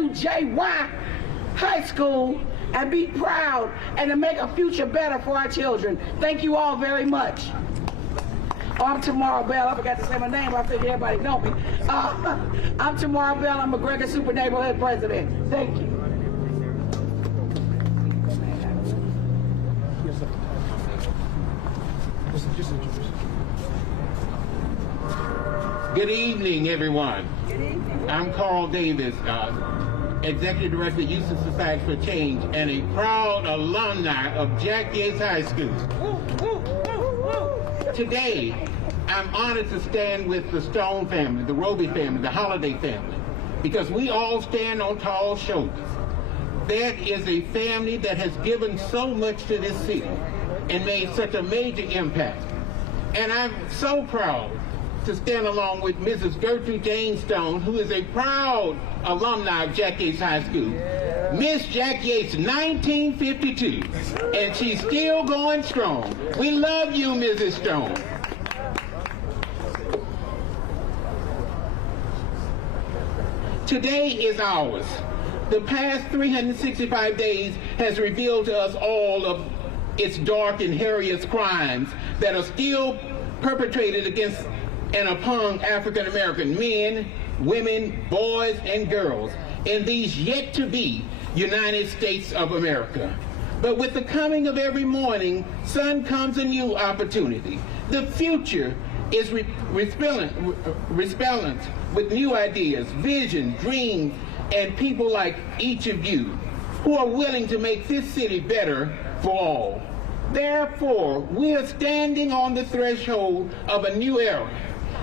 new JY High School and be proud and to make a future better for our children. Thank you all very much. Oh, I'm Tamara Bell. I forgot to say my name. I figured everybody know me. I'm Tamara Bell. I'm McGregor Super Neighborhood President. Thank you. Good evening, everyone. Good evening. I'm Carl Davis, Executive Director of Youth Society for Change and a proud alumni of Jack Yates High School. Today, I'm honored to stand with the Stone family, the Roby family, the Holiday family, because we all stand on tall shoulders. That is a family that has given so much to this city and made such a major impact. And I'm so proud to stand along with Mrs. Gertrude Jane Stone, who is a proud alumni of Jack Yates High School. Miss Jack Yates, 1952, and she's still going strong. We love you, Mrs. Stone. Today is ours. The past 365 days has revealed to us all of its dark and heinous crimes that are still perpetrated against and upon African American men, women, boys, and girls in these yet to be United States of America. But with the coming of every morning sun comes a new opportunity. The future is resplendent with new ideas, vision, dreams, and people like each of you who are willing to make this city better for all. Therefore, we are standing on the threshold of a new era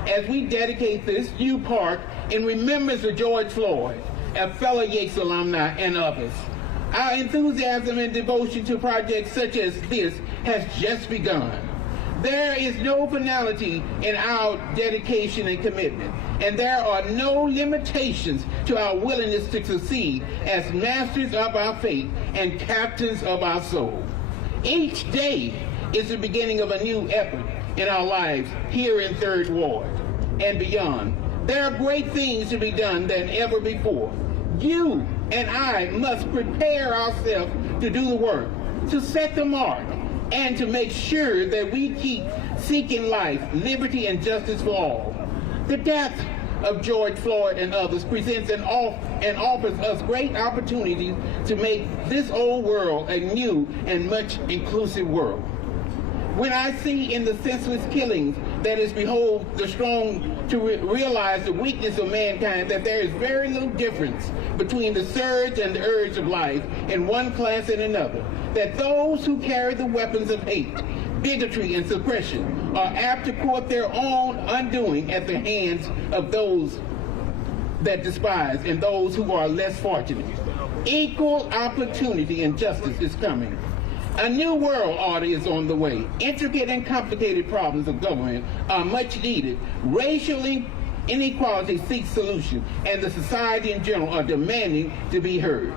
as we dedicate this new park in remembrance of George Floyd, a fellow Yates alumni, and others. Our enthusiasm and devotion to projects such as this has just begun. There is no finality in our dedication and commitment, and there are no limitations to our willingness to succeed as masters of our fate and captains of our soul. Each day is the beginning of a new epoch in our lives here in Third Ward and beyond. There are great things to be done than ever before. You and I must prepare ourselves to do the work, to set the mark, and to make sure that we keep seeking life, liberty, and justice for all. The death of George Floyd and others presents and offers us great opportunities to make this old world a new and much inclusive world. When I see in the senseless killings that is behold the strong to realize the weakness of mankind, that there is very little difference between the surge and the urge of life in one class and another, that those who carry the weapons of hate, bigotry, and suppression are apt to court their own undoing at the hands of those that despise and those who are less fortunate. Equal opportunity and justice is coming. A new world order is on the way. Intricate and complicated problems of government are much needed. Racial inequality seeks solution, and the society in general are demanding to be heard.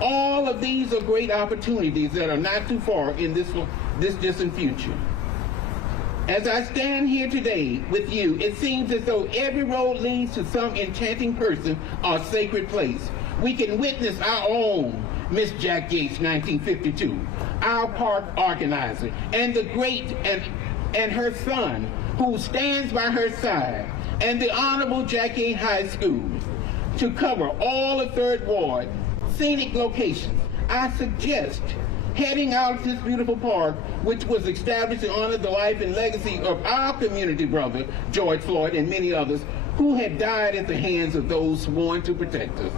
All of these are great opportunities that are not too far in this distant future. As I stand here today with you, it seems as though every road leads to some enchanting person or sacred place. We can witness our own Miss Jack Yates, 1952, our park organizer, and the great and her son, who stands by her side, and the Honorable Jack Yates High School, to cover all of Third Ward, scenic locations. I suggest heading out this beautiful park, which was established to honor the life and legacy of our community brother, George Floyd, and many others who had died at the hands of those sworn to protect us.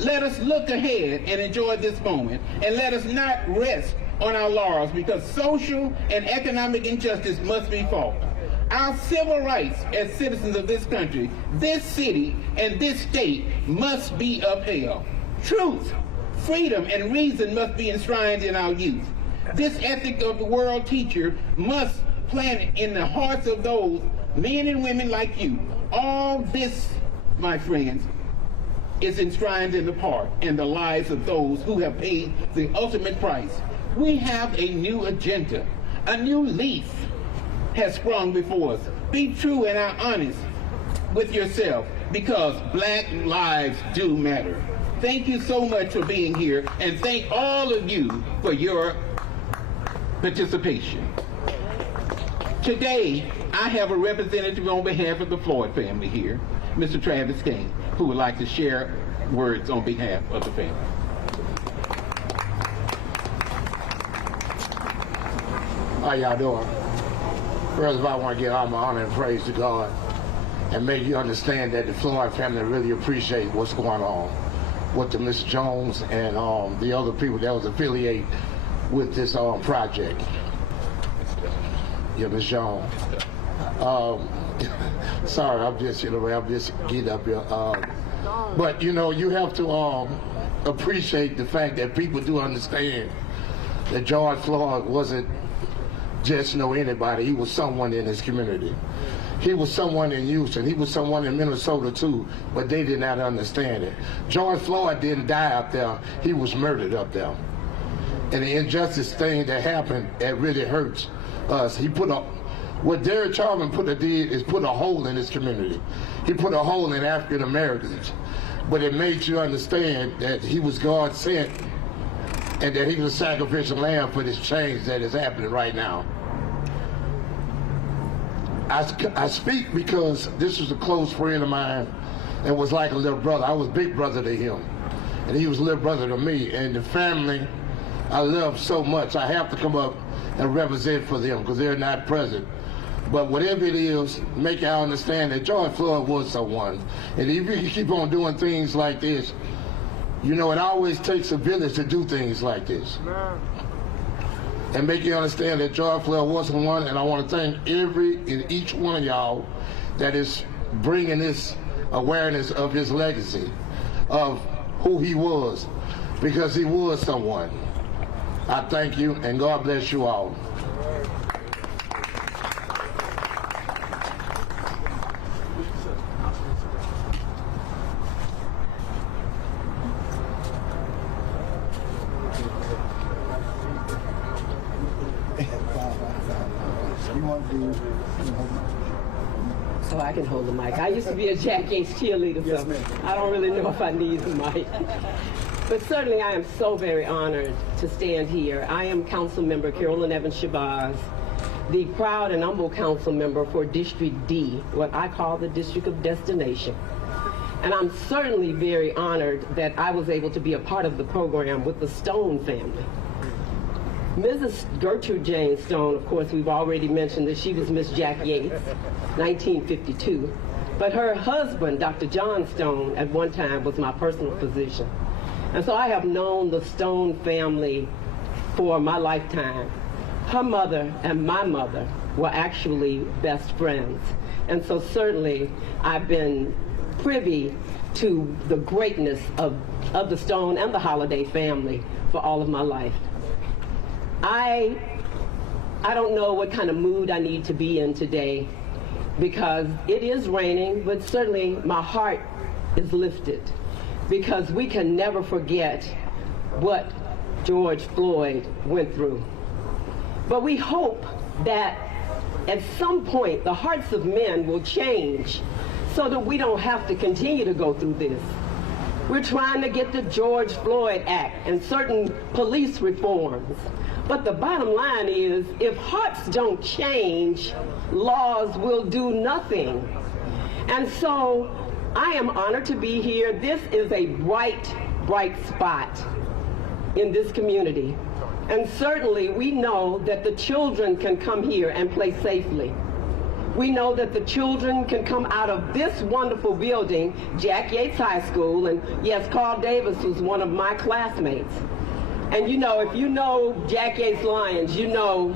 Let us look ahead and enjoy this moment, and let us not rest on our laurels, because social and economic injustice must be fought. Our civil rights as citizens of this country, this city, and this state must be upheld. Truth, freedom, and reason must be enshrined in our youth. This ethic of the world teacher must plant in the hearts of those men and women like you. All this, my friends, is enshrined in the park and the lives of those who have paid the ultimate price. We have a new agenda. A new leaf has sprung before us. Be true and honest with yourself, because black lives do matter. Thank you so much for being here, and thank all of you for your participation. Today, I have a representative on behalf of the Floyd family here, Mr. Travis King, who would like to share words on behalf of the family. How y'all doing? First of all, I want to give all my honor and praise to God and make you understand that the Floyd family really appreciate what's going on with the Miss Jones and the other people that was affiliated with this project. Yeah, Miss Jones. Sorry, I'm just getting up here. But you know, you have to appreciate the fact that people do understand that George Floyd wasn't just anybody. He was someone in his community. He was someone in Houston. He was someone in Minnesota too, but they did not understand it. George Floyd didn't die up there. He was murdered up there. And the injustice thing that happened, it really hurts us. What Derek Chauvin did is put a hole in his community. He put a hole in African Americans. But it made you understand that he was God sent and that he was a sacrificial lamb for this change that is happening right now. I speak because this was a close friend of mine and was like a little brother. I was big brother to him, and he was little brother to me. And the family I love so much, I have to come up and represent for them because they're not present. But whatever it is, make y'all understand that George Floyd was someone. And if you keep on doing things like this, you know, it always takes a village to do things like this. And make you understand that George Floyd wasn't one, and I want to thank every and each one of y'all that is bringing this awareness of his legacy, of who he was, because he was someone. I thank you, and God bless you all. So I can hold the mic. I used to be a Jack Yates cheerleader, so I don't really know if I need the mic. But certainly I am so very honored to stand here. I am Council Member Carolyn Evans Shabazz, the proud and humble council member for District D, what I call the District of Destination. And I'm certainly very honored that I was able to be a part of the program with the Stone family. Mrs. Gertrude Jane Stone, of course, we've already mentioned that she was Miss Jack Yates, 1952. But her husband, Dr. John Stone, at one time was my personal physician. And so I have known the Stone family for my lifetime. Her mother and my mother were actually best friends. And so certainly I've been privy to the greatness of the Stone and the Holiday family for all of my life. I don't know what kind of mood I need to be in today because it is raining, but certainly my heart is lifted because we can never forget what George Floyd went through. But we hope that at some point the hearts of men will change so that we don't have to continue to go through this. We're trying to get the George Floyd Act and certain police reforms. But the bottom line is, if hearts don't change, laws will do nothing. And so I am honored to be here. This is a bright, bright spot in this community. And certainly we know that the children can come here and play safely. We know that the children can come out of this wonderful building, Jack Yates High School, and yes, Carl Davis was one of my classmates. And you know, if you know Jack Yates Lions, you know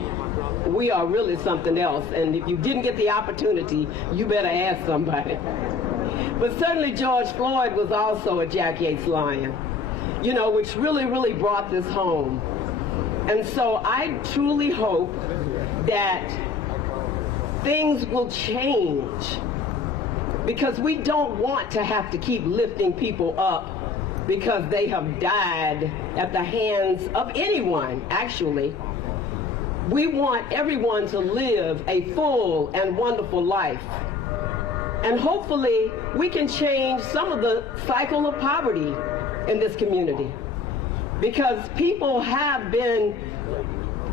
we are really something else. And if you didn't get the opportunity, you better ask somebody. But certainly George Floyd was also a Jack Yates Lion, you know, which really, really brought this home. And so I truly hope that things will change because we don't want to have to keep lifting people up because they have died at the hands of anyone, actually. We want everyone to live a full and wonderful life. And hopefully we can change some of the cycle of poverty in this community, because people have been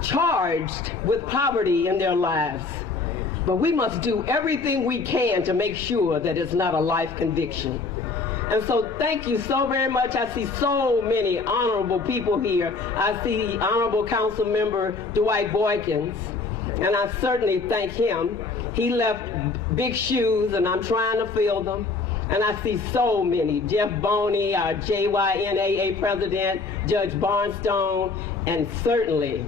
charged with poverty in their lives. But we must do everything we can to make sure that it's not a life conviction. And so thank you so very much. I see so many honorable people here. I see Honorable Council Member Dwight Boykins, and I certainly thank him. He left big shoes, and I'm trying to fill them. And I see so many. Jeff Boney, our JYNAA president, Judge Barnstone, and certainly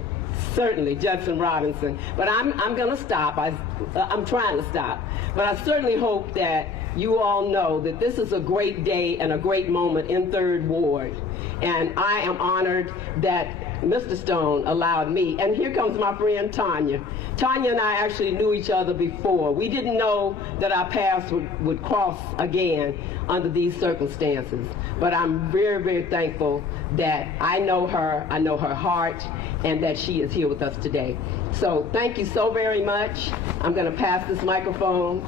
Judson Robinson. But I'm going to stop. I'm trying to stop. But I certainly hope that you all know that this is a great day and a great moment in 3rd Ward. And I am honored that Mr. Stone allowed me. And here comes my friend Tanya. Tanya and I actually knew each other before. We didn't know that our paths would cross again under these circumstances. But I'm very, very thankful that I know her heart, and that she is here with us today. So thank you so very much. I'm going to pass this microphone.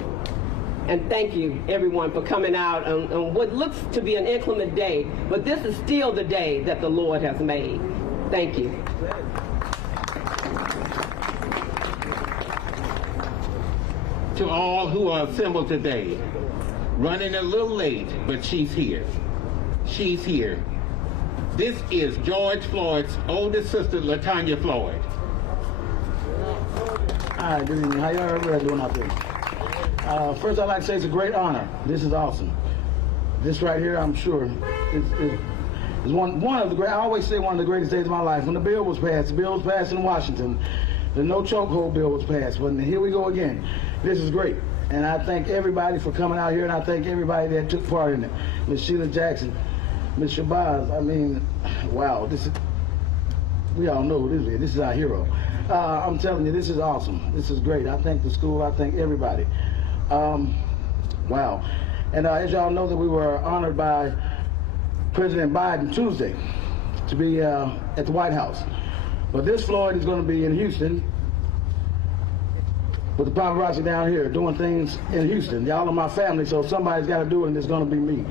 And thank you, everyone, for coming out on what looks to be an inclement day, but this is still the day that the Lord has made. Thank you. To all who are assembled today, running a little late, but she's here. She's here. This is George Floyd's oldest sister, Latonya Floyd. Hi, good evening. How y'all doing out there? First, I'd like to say it's a great honor. This is awesome. This right here, I'm sure, is one of the great. I always say one of the greatest days of my life. When the bill was passed in Washington. The no chokehold bill was passed. But here we go again. This is great, and I thank everybody for coming out here, and I thank everybody that took part in it. Ms. Sheila Jackson, Ms. Shabazz. I mean, wow. We all know who this is. This is our hero. I'm telling you, this is awesome. This is great. I thank the school. I thank everybody. Wow. And as y'all know, that we were honored by President Biden Tuesday to be at the White House. But this Floyd is going to be in Houston with the paparazzi down here doing things in Houston. Y'all are my family, so somebody's got to do it, and it's going to be me.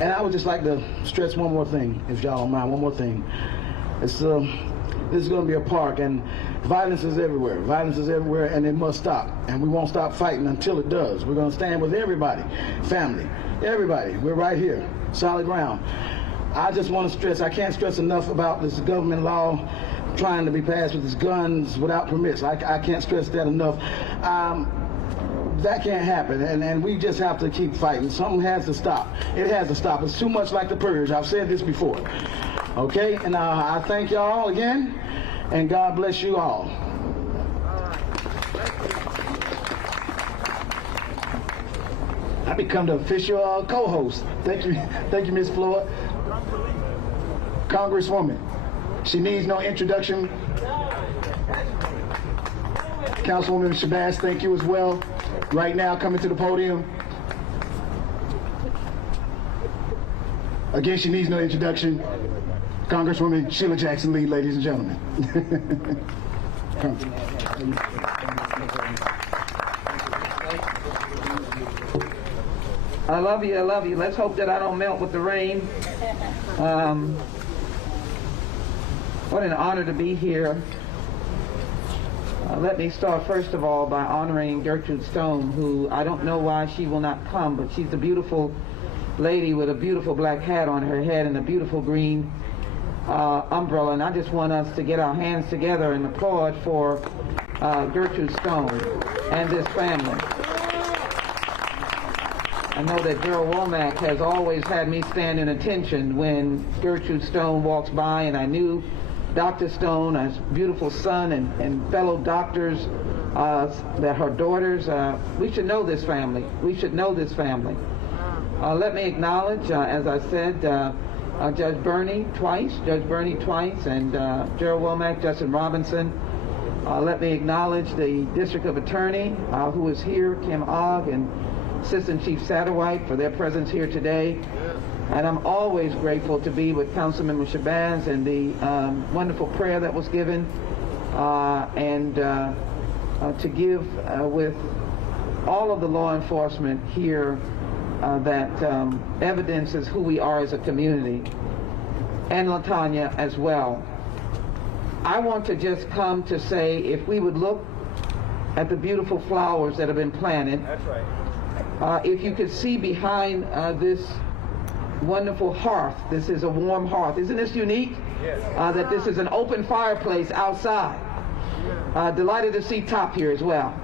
And I would just like to stress one more thing, if y'all don't mind, one more thing. This is going to be a park, and violence is everywhere. Violence is everywhere, and it must stop. And we won't stop fighting until it does. We're going to stand with everybody, family, everybody. We're right here, solid ground. I just want to stress, I can't stress enough about this government law trying to be passed with these guns without permits. I can't stress that enough. That can't happen, and we just have to keep fighting. Something has to stop. It has to stop. It's too much like the purge. I've said this before. Okay, and I thank y'all again, and God bless you all. I become the official co-host. Thank you, Ms. Floyd. Congresswoman, she needs no introduction. Councilwoman Shabazz, thank you as well. Right now, coming to the podium. Again, she needs no introduction. Congresswoman Sheila Jackson Lee, ladies and gentlemen. I love you, I love you. Let's hope that I don't melt with the rain. What an honor to be here. Let me start first of all by honoring Gertrude Stone, who I don't know why she will not come, but she's a beautiful lady with a beautiful black hat on her head and a beautiful green umbrella, and I just want us to get our hands together and applaud for Gertrude Stone and this family. I know that Gerald Womack has always had me stand in attention when Gertrude Stone walks by, and I knew Dr. Stone, a beautiful son, and fellow doctors, that her daughters, we should know this family. We should know this family. Let me acknowledge, as I said, Judge Bernie twice, and Gerald Womack, Justin Robinson. Let me acknowledge the District of Attorney who is here, Kim Ogg, and Assistant Chief Satterwhite for their presence here today. And I'm always grateful to be with Councilmember Shabazz and the wonderful prayer that was given, and to give with all of the law enforcement here that evidences who we are as a community, and Latonya as well. I want to just come to say, if we would look at the beautiful flowers that have been planted. That's right. If you could see behind this wonderful hearth, this is a warm hearth. Isn't this unique? Yes. That this is an open fireplace outside. Delighted to see Top here as well.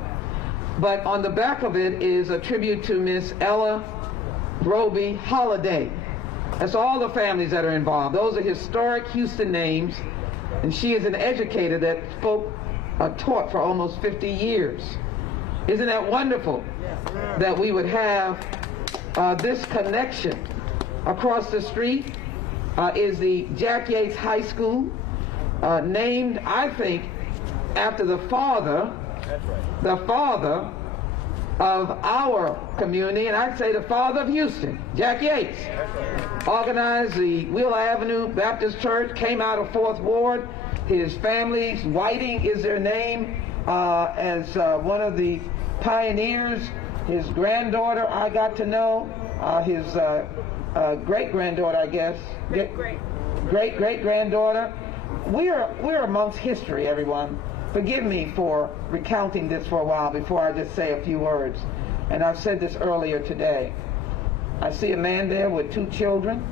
But on the back of it is a tribute to Miss Ella Roby Holiday. That's all the families that are involved. Those are historic Houston names, and she is an educator that taught for almost 50 years. Isn't that wonderful that we would have this connection? Across the street is the Jack Yates High School, named, I think, after the father of our community, and I'd say the father of Houston, Jack Yates. Organized the Wheeler Avenue Baptist Church, came out of 4th Ward. His family's Whiting is their name, as one of the pioneers. His granddaughter, I got to know, his great-granddaughter, I guess. Great-great-granddaughter. We're amongst history, everyone. Forgive me for recounting this for a while before I just say a few words. And I've said this earlier today. I see a man there with 2 children.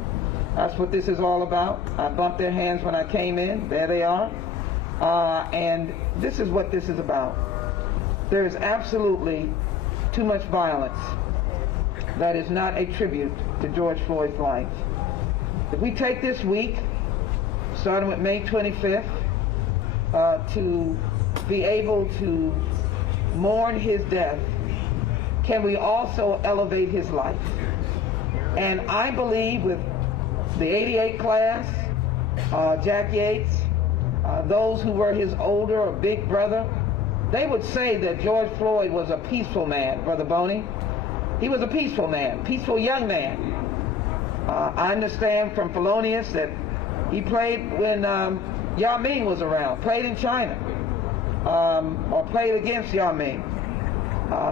That's what this is all about. I bumped their hands when I came in. There they are. And this is what this is about. There is absolutely too much violence that is not a tribute to George Floyd's life. If we take this week, starting with May 25th, to be able to mourn his death, can we also elevate his life? And I believe with the 88 class, Jack Yates, those who were his older or big brother, they would say that George Floyd was a peaceful man, Brother Boney. He was a peaceful man, peaceful young man. I understand from Felonious that he played when Yao Ming was around, played in China, or played against Yao Ming.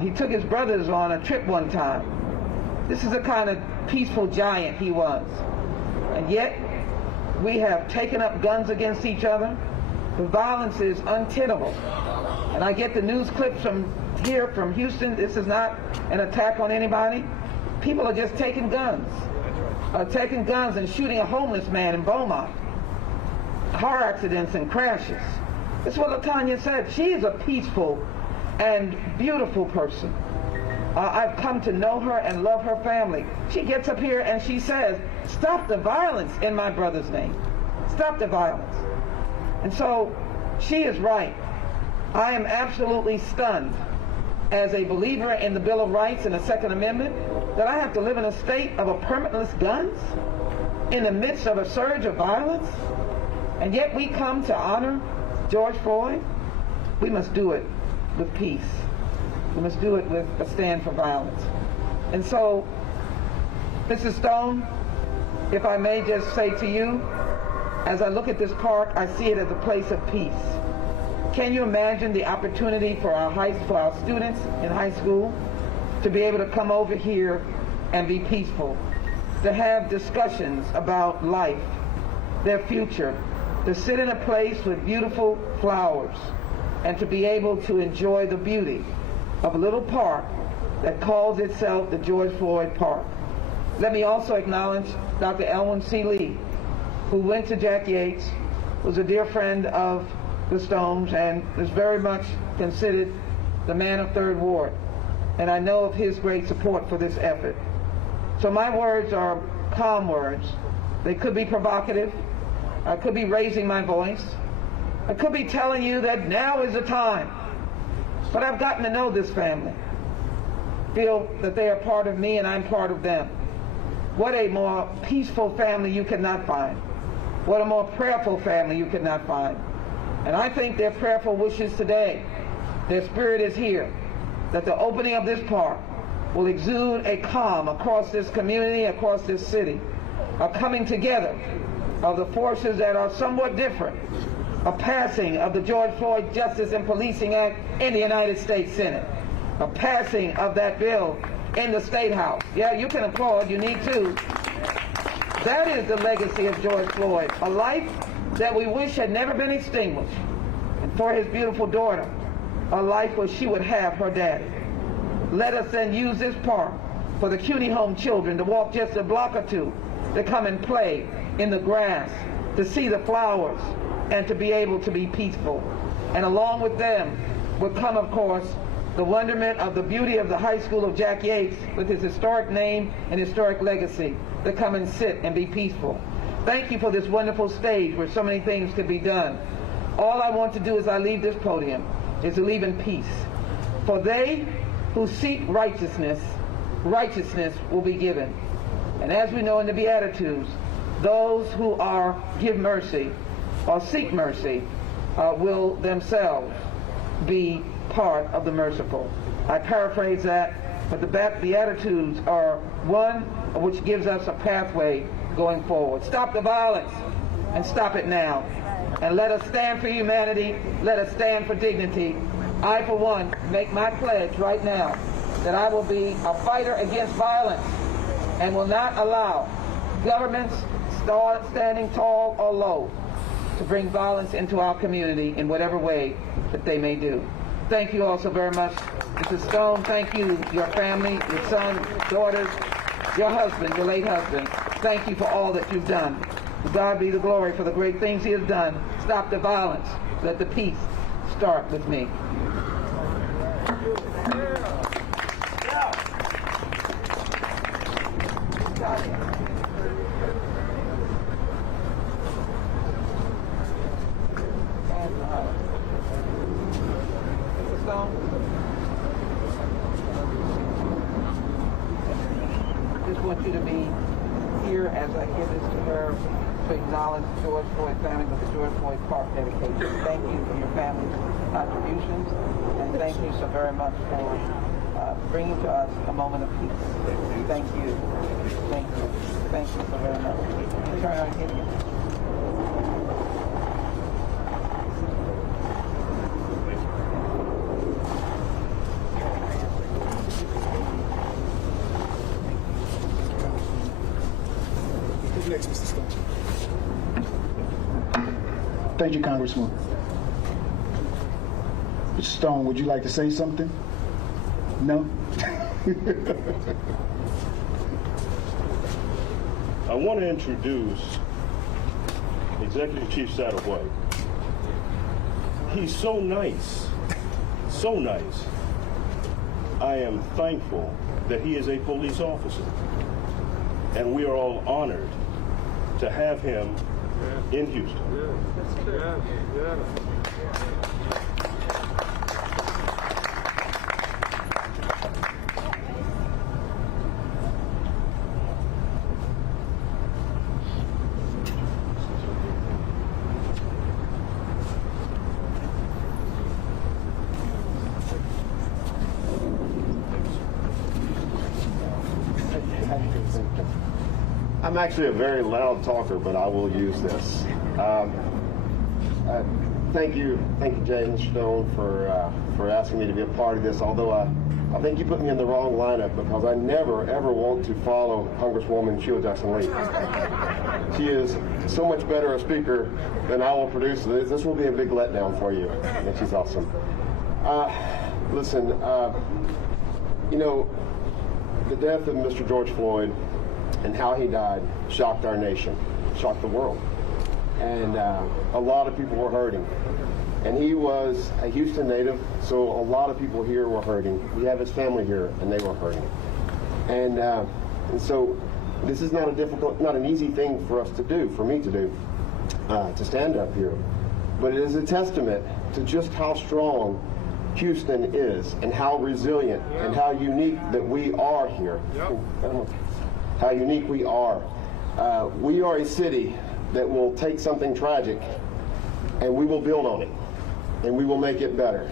He took his brothers on a trip one time. This is the kind of peaceful giant he was. And yet, we have taken up guns against each other. The violence is untenable. And I get the news clips from here, from Houston. This is not an attack on anybody. People are just taking guns. And shooting a homeless man in Beaumont. Car accidents and crashes. That's what Latonya said. She is a peaceful and beautiful person. I've come to know her and love her family. She gets up here and she says, stop the violence in my brother's name. Stop the violence. And so she is right. I am absolutely stunned as a believer in the Bill of Rights and the Second Amendment that I have to live in a state of a permitless guns in the midst of a surge of violence. And yet we come to honor George Floyd. We must do it with peace. We must do it with a stand for violence. And so, Mrs. Stone, if I may just say to you, as I look at this park, I see it as a place of peace. Can you imagine the opportunity for our students in high school to be able to come over here and be peaceful, to have discussions about life, their future, to sit in a place with beautiful flowers, and to be able to enjoy the beauty of a little park that calls itself the George Floyd Park. Let me also acknowledge Dr. Elwyn C. Lee, who went to Jack Yates, was a dear friend of the Stones, and is very much considered the man of 3rd Ward. And I know of his great support for this effort. So my words are calm words. They could be provocative. I could be raising my voice. I could be telling you that now is the time. But I've gotten to know this family. Feel that they are part of me and I'm part of them. What a more peaceful family you could not find. What a more prayerful family you could not find. And I think their prayerful wishes today, their spirit is here, that the opening of this park will exude a calm across this community, across this city, a coming together of the forces that are somewhat different, a passing of the George Floyd Justice and Policing Act in the United States Senate, a passing of that bill in the State House. Yeah, you can applaud, you need to. That is the legacy of George Floyd, a life that we wish had never been extinguished. And for his beautiful daughter, a life where she would have her daddy. Let us then use this park for the CUNY home children to walk just a block or two, to come and play in the grass, to see the flowers, and to be able to be peaceful. And along with them would come, of course, the wonderment of the beauty of the High School of Jack Yates with his historic name and historic legacy, to come and sit and be peaceful. Thank you for this wonderful stage where so many things could be done. All I want to do as I leave this podium is to leave in peace. For they who seek righteousness, righteousness will be given. And as we know in the Beatitudes, those who give mercy or seek mercy will themselves be part of the merciful. I paraphrase that, but the Beatitudes are one which gives us a pathway going forward. Stop the violence, and stop it now. And let us stand for humanity. Let us stand for dignity. I, for one, make my pledge right now that I will be a fighter against violence and will not allow governments, standing tall or low, to bring violence into our community in whatever way that they may do. Thank you all so very much. Mrs. Stone, thank you, your family, your son, daughters, your husband, your late husband. Thank you for all that you've done. To God be the glory for the great things he has done. Stop the violence. Let the peace start with me. Mrs. Stone? I just want you to be here as I give this to her to acknowledge the George Floyd family with the George Floyd Park dedication. Thank you for your family's contributions, and thank you so very much for bringing to us a moment of peace. Thank you. Thank you. Thank you so very much. Turn around and give you. Next, Mr. Stone. Thank you, Congresswoman. Mr. Stone, would you like to say something? No? I want to introduce Executive Chief Satterwhite. He's so nice, so nice. I am thankful that he is a police officer, and we are all honored to have him in Houston. I'm actually a very loud talker, but I will use this. Thank you, James Stone, for asking me to be a part of this. Although I think you put me in the wrong lineup, because I never ever want to follow Congresswoman Sheila Jackson-Lee. She is so much better a speaker than I will produce. This will be a big letdown for you, and she's awesome. Listen, you know, the death of Mr. George Floyd and how he died shocked our nation, shocked the world. And a lot of people were hurting. And he was a Houston native, so a lot of people here were hurting. We have his family here, and they were hurting. And so this is not an easy thing for us to do, for me to do, to stand up here. But it is a testament to just how strong Houston is, and how resilient and how unique that we are here. How unique we are. We are a city that will take something tragic and we will build on it, and we will make it better,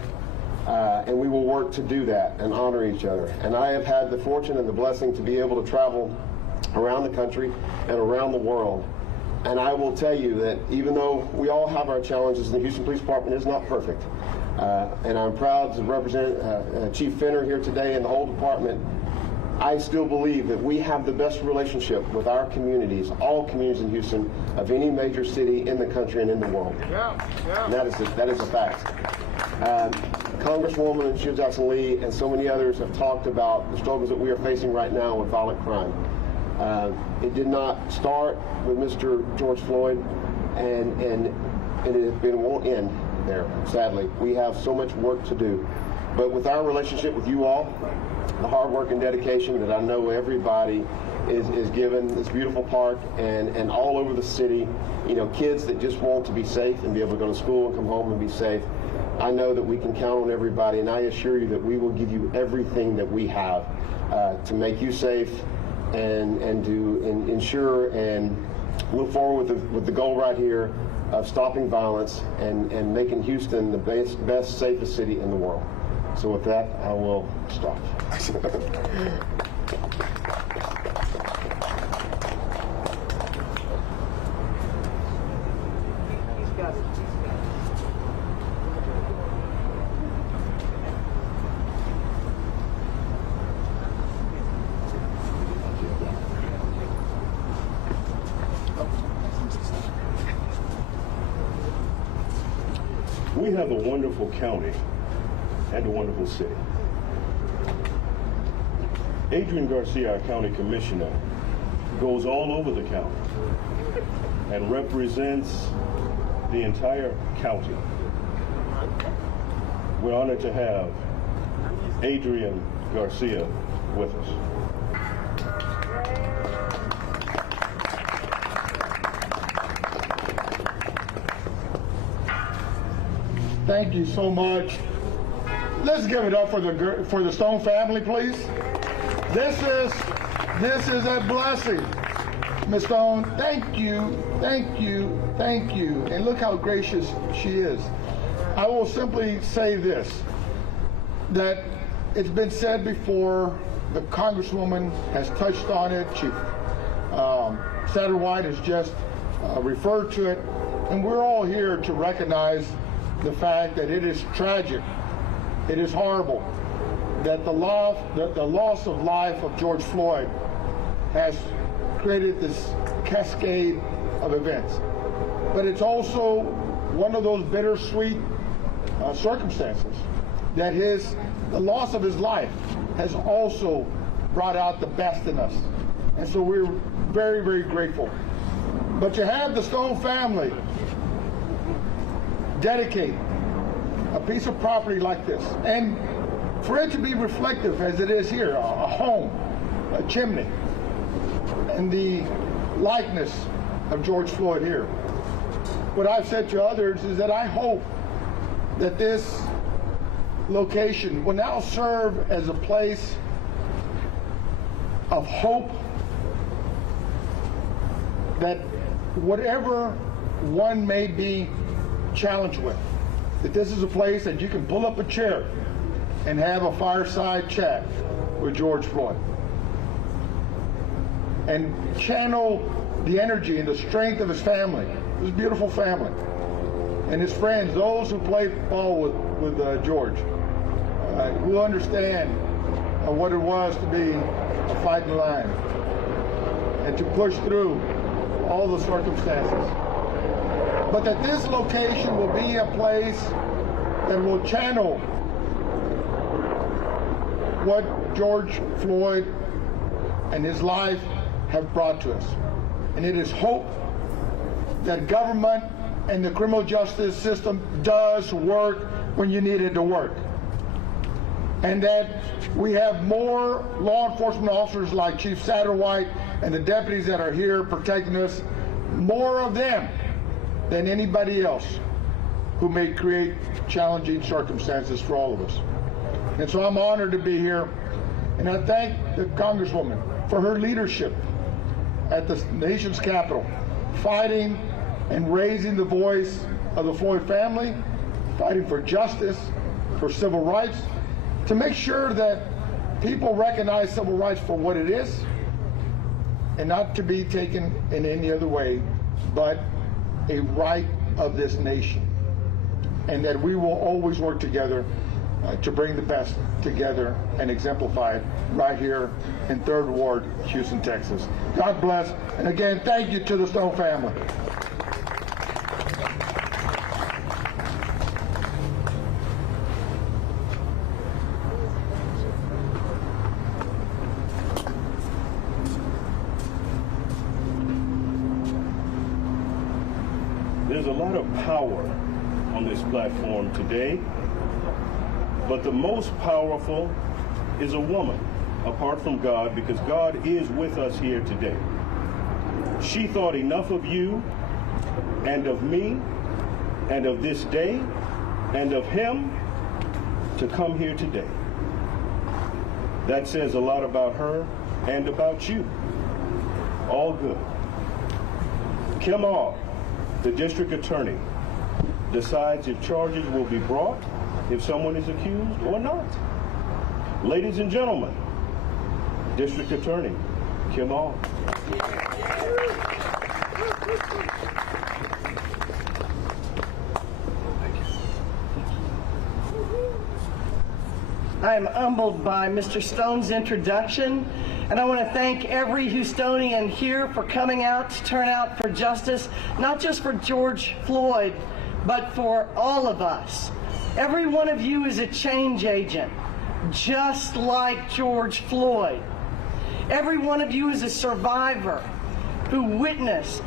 and we will work to do that and honor each other. And I have had the fortune and the blessing to be able to travel around the country and around the world. And I will tell you that even though we all have our challenges, the Houston Police Department is not perfect. And I'm proud to represent Chief Fenner here today and the whole department. I still believe that we have the best relationship with our communities, all communities in Houston, of any major city in the country and in the world. And that is a fact. Congresswoman Sheila Jackson Lee and so many others have talked about the struggles that we are facing right now with violent crime. It did not start with Mr. George Floyd, and it won't end there, sadly. We have so much work to do. But with our relationship with you all, the hard work and dedication that I know everybody is given this beautiful park and all over the city, you know, kids that just want to be safe and be able to go to school and come home and be safe. I know that we can count on everybody, and I assure you that we will give you everything that we have to make you safe and to ensure and look forward with the goal right here of stopping violence and making Houston the best, safest city in the world. So with that, I will stop. We have a wonderful county and a wonderful city. Adrian Garcia, our county commissioner, goes all over the county and represents the entire county. We're honored to have Adrian Garcia with us. Thank you so much. Let's give it up for the Stone family, please. This is a blessing. Ms. Stone, thank you, thank you, thank you. And look how gracious she is. I will simply say this, that it's been said before, the Congresswoman has touched on it, Chief Satterwhite has just referred to it, and we're all here to recognize the fact that it is tragic, it is horrible, that the loss of life of George Floyd has created this cascade of events. But it's also one of those bittersweet circumstances that the loss of his life has also brought out the best in us. And so we're very, very grateful. But to have the Stone family dedicate a piece of property like this, and for it to be reflective as it is here, a home, a chimney, and the likeness of George Floyd here. What I've said to others is that I hope that this location will now serve as a place of hope, that whatever one may be challenged with, that this is a place that you can pull up a chair and have a fireside chat with George Floyd and channel the energy and the strength of his family, his beautiful family, and his friends, those who played ball with George, who understand what it was to be a fighting lion and to push through all the circumstances. But that this location will be a place that will channel what George Floyd and his life have brought to us. And it is hope that government and the criminal justice system does work when you need it to work. And that we have more law enforcement officers like Chief Satterwhite and the deputies that are here protecting us, more of them than anybody else who may create challenging circumstances for all of us. And so I'm honored to be here, and I thank the Congresswoman for her leadership at the nation's capital, fighting and raising the voice of the Floyd family, fighting for justice, for civil rights, to make sure that people recognize civil rights for what it is and not to be taken in any other way but a right of this nation, and that we will always work together to bring the best together and exemplify it right here in 3rd Ward, Houston, Texas. God bless, and again, thank you to the Stone family. There's a lot of power on this platform today, but the most powerful is a woman, apart from God, because God is with us here today. She thought enough of you and of me and of this day and of him to come here today. That says a lot about her and about you. All good. Kim All, the district attorney, decides if charges will be brought, if someone is accused or not. Ladies and gentlemen, District Attorney Kim All. I am humbled by Mr. Stone's introduction, and I want to thank every Houstonian here for coming out to turn out for justice, not just for George Floyd, but for all of us. Every one of you is a change agent, just like George Floyd. Every one of you is a survivor who witnessed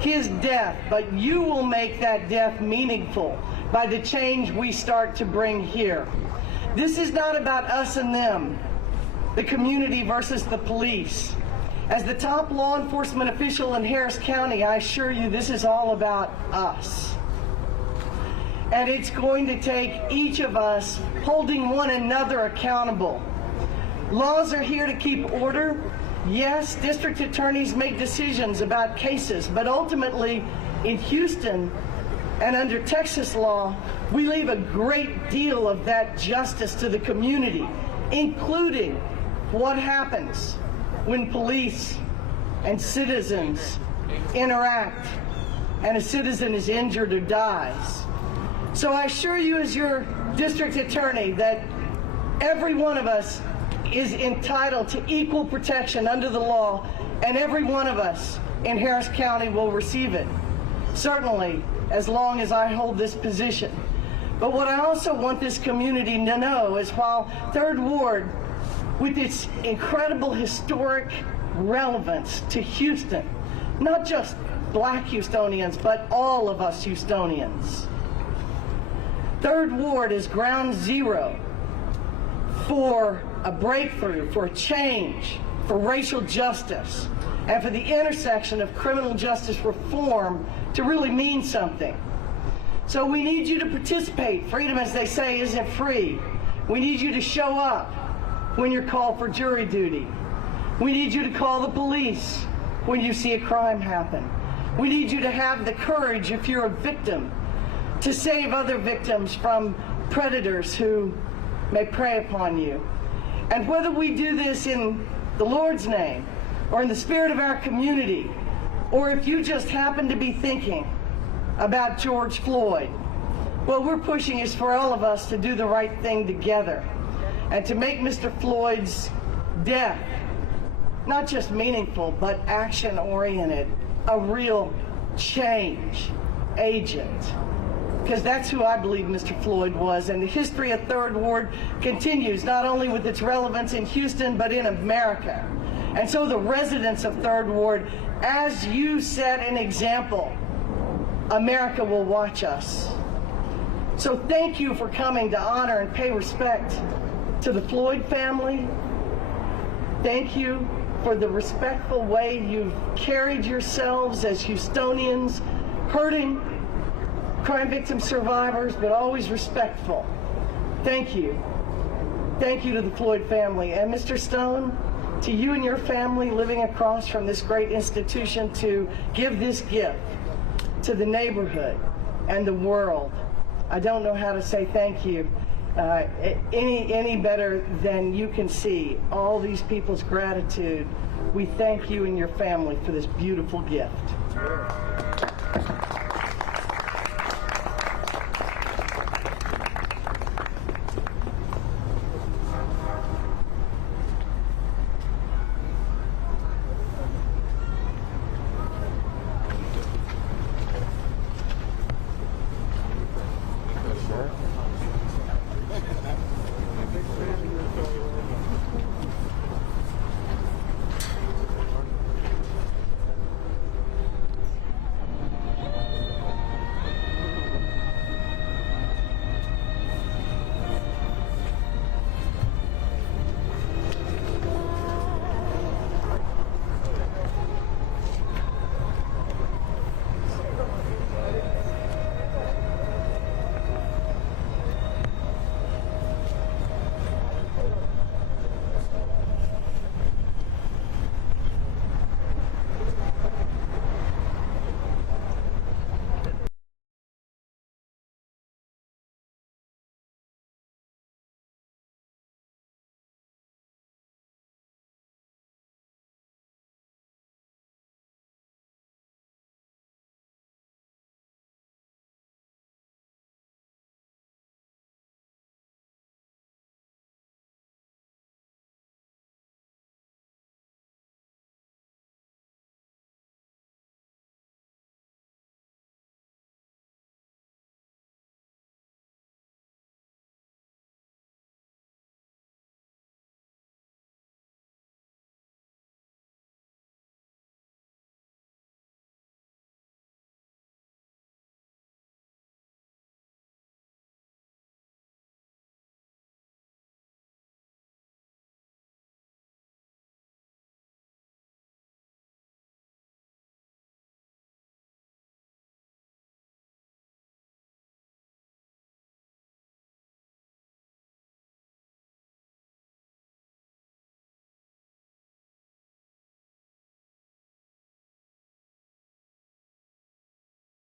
his death, but you will make that death meaningful by the change we start to bring here. This is not about us and them, the community versus the police. As the top law enforcement official in Harris County, I assure you this is all about us. And it's going to take each of us holding one another accountable. Laws are here to keep order. Yes, district attorneys make decisions about cases, but ultimately in Houston and under Texas law, we leave a great deal of that justice to the community, including what happens when police and citizens interact and a citizen is injured or dies. So I assure you as your district attorney that every one of us is entitled to equal protection under the law, and every one of us in Harris County will receive it, certainly as long as I hold this position. But what I also want this community to know is while 3rd Ward, with its incredible historic relevance to Houston, not just black Houstonians, but all of us Houstonians, 3rd Ward is ground zero for a breakthrough, for a change, for racial justice, and for the intersection of criminal justice reform to really mean something. So we need you to participate. Freedom, as they say, isn't free. We need you to show up when you're called for jury duty. We need you to call the police when you see a crime happen. We need you to have the courage, if you're a victim, to save other victims from predators who may prey upon you. And whether we do this in the Lord's name or in the spirit of our community, or if you just happen to be thinking about George Floyd, what we're pushing is for all of us to do the right thing together and to make Mr. Floyd's death not just meaningful, but action-oriented, a real change agent. Because that's who I believe Mr. Floyd was. And the history of 3rd Ward continues, not only with its relevance in Houston, but in America. And so the residents of 3rd Ward, as you set an example, America will watch us. So thank you for coming to honor and pay respect to the Floyd family. Thank you for the respectful way you've carried yourselves as Houstonians, hurting crime victim survivors, but always respectful. Thank you. Thank you to the Floyd family. And Mr. Stone, to you and your family living across from this great institution to give this gift to the neighborhood and the world. I don't know how to say thank you any better than you can see. All these people's gratitude. We thank you and your family for this beautiful gift.